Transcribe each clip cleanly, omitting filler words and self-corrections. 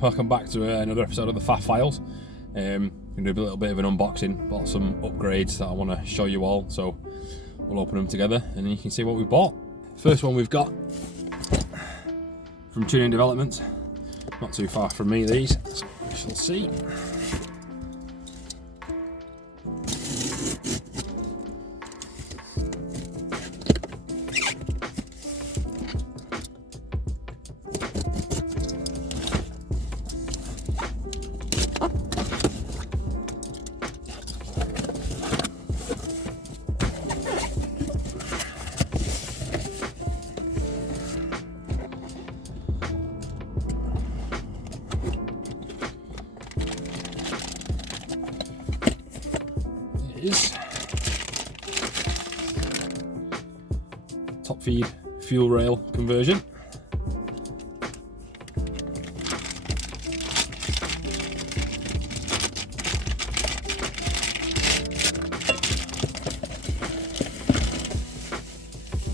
welcome back to another episode of the Faff Files. I'm going to do a little bit of an unboxing, bought some upgrades that I want to show you all, so we'll open them together and then you can see what we bought. First one we've got from Tuning Developments, not too far from me these, so we shall see. Is top feed fuel rail conversion.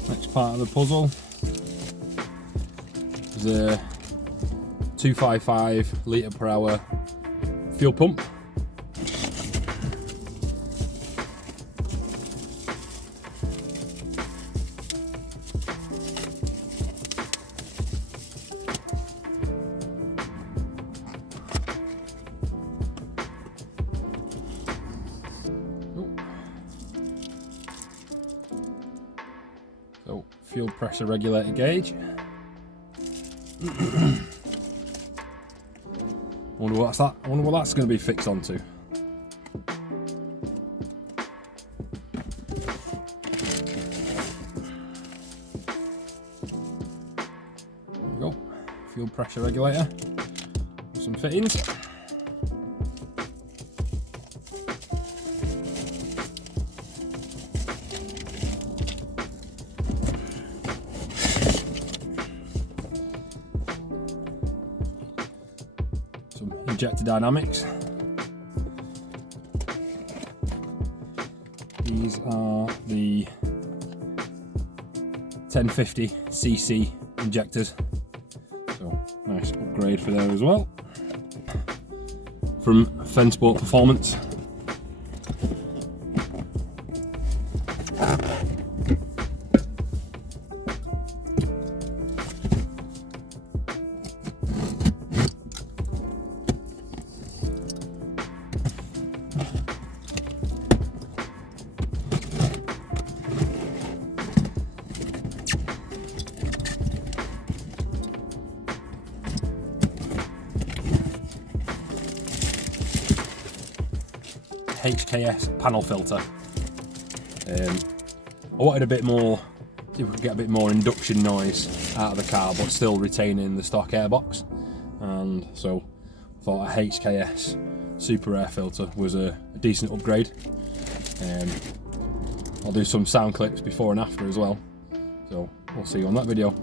Next part of the puzzle is a 255 litre per hour fuel pump. So, fuel pressure regulator gauge. Wonder what's that? I wonder what that's going to be fixed onto. There we go. Fuel pressure regulator. Some fittings. Injector dynamics. These are the 1050cc injectors, so nice upgrade for there as well. From Fensport Performance. HKS panel filter. I wanted a bit more, see if we could get a bit more induction noise out of the car but still retaining the stock airbox, and so I thought a HKS super air filter was a decent upgrade. I'll do some sound clips before and after as well, so we'll see you on that video.